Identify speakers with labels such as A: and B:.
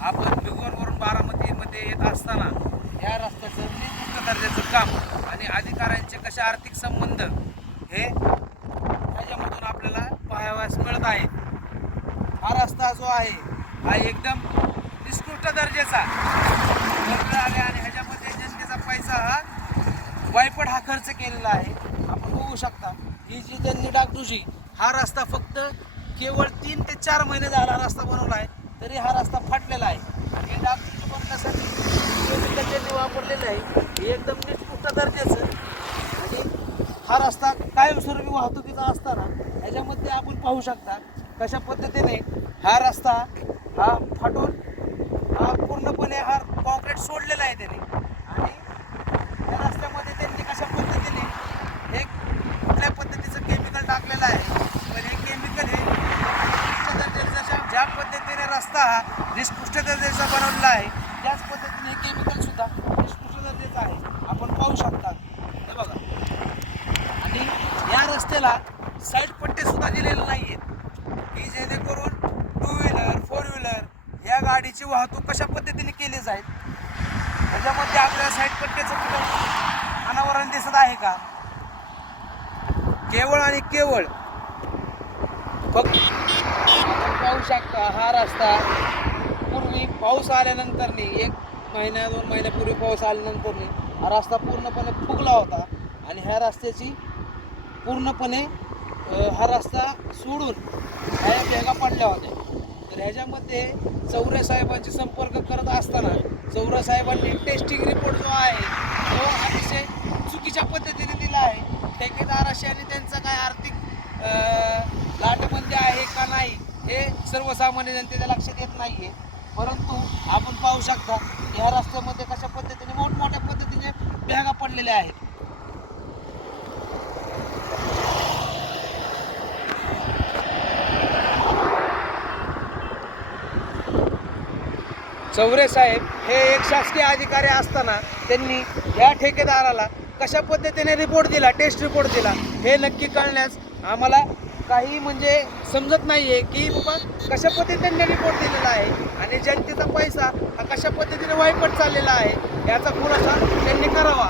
A: आपण बिगोरवरून बारामतीमध्ये येत असताना या रस्त्याचं निकृष्ट दर्जाचं काम आणि अधिकाऱ्यांचे कसे आर्थिक संबंध हे त्याच्यामधून आपल्याला पाहावयास मिळत आहेत हा रस्ता जो आहे हा एकदम निकृष्ट दर्जाचा. आहे आणि ह्याच्यामध्ये जनतेचा पैसा हा वायपट हा खर्च केलेला आहे. आपण बघू शकता ही जी त्यांनी डागडुजी हा रस्ता फक्त केवळ तीन ते चार महिने झाला रस्ता बनवला आहे तरी हा रस्ता फाटलेला आहे आणि हे डागडुजी बनण्यासाठी chemical बांधलेलं आहे. हे एकदम निकृष्ट दर्जाचं? आणि हा रस्ता कायमस्वरूपी वाहतुकीचा असताना ह्याच्यामध्ये आपण पाहू शकता कशा पद्धतीने हा रस्ता हा फाटून हा पूर्णपणे हा कॉन्क्रीट सोडलेला आहे त्याने. आणि त्या रस्त्यामध्ये त्यांनी कशा पद्धतीने हे कुठल्या पद्धतीचं केमिकल टाकलेलं आहे. पण हे केमिकल हे निकृष्ट ज्या पद्धतीने रस्ता हा निष्कृष्ट दर्जाचा बनवलेला आहे त्याच पद्धतीने हे केमिकल सुद्धा निष्कृष्ट दर्जाचं आहे आपण पाहू शकता हे बघा आणि या रस्त्याला साईड पट्टे सुद्धा दिलेले नाही आहेत की जेणेकरून टू व्हीलर फोर व्हीलर या गाडीची वाहतूक कशा पद्धतीने केली जाईल? त्याच्यामध्ये आपल्या साईड पट्ट्याचं कुठं अनावरण दिसत आहे का? केवळ आणि केवळ फक्त पाहू शकता हा रस्ता पूर्वी पाऊस आल्यानंतरनी एक महिन्या दोन महिन्यापूर्वी पाऊस आल्यानंतरनी हा रस्ता पूर्णपणे फुगला होता. आणि ह्या रस्त्याची पूर्णपणे हा रस्ता सोडून ह्या भेगा पडल्या होत्या. तर ह्याच्यामध्ये चौरे साहेबांशी संपर्क करत असताना चौरे साहेबांनी टेस्टिंग रिपोर्ट जो आहे तो अतिशय चुकीच्या पद्धतीने दिला आहे. ठेकेदाराशी आणि त्यांचा काय आर्थिक लाटबंदी आहे का नाही हे सर्वसामान्य जनतेच्या लक्षात येत नाही आहे परंतु आपण पाहू शकता की ह्या रस्त्यामध्ये कशा पद्धतीने मोठमोठ्या पद्धतीने भेगा पडलेल्या आहेत चौरे साहेब हे एक शासकीय अधिकारी असताना त्यांनी या ठेकेदाराला कशा पद्धतीने रिपोर्ट दिला टेस्ट रिपोर्ट दिला हे नक्की कळण्यास आम्हाला काही म्हणजे समजत नाही आहे की बाबा कशा पद्धतीने त्यांनी रिपोर्ट दिलेला आहे आणि जनतेचा पैसा हा कशा पद्धतीने वायपट चाललेला आहे याचा खुलासा त्यांनी करावा.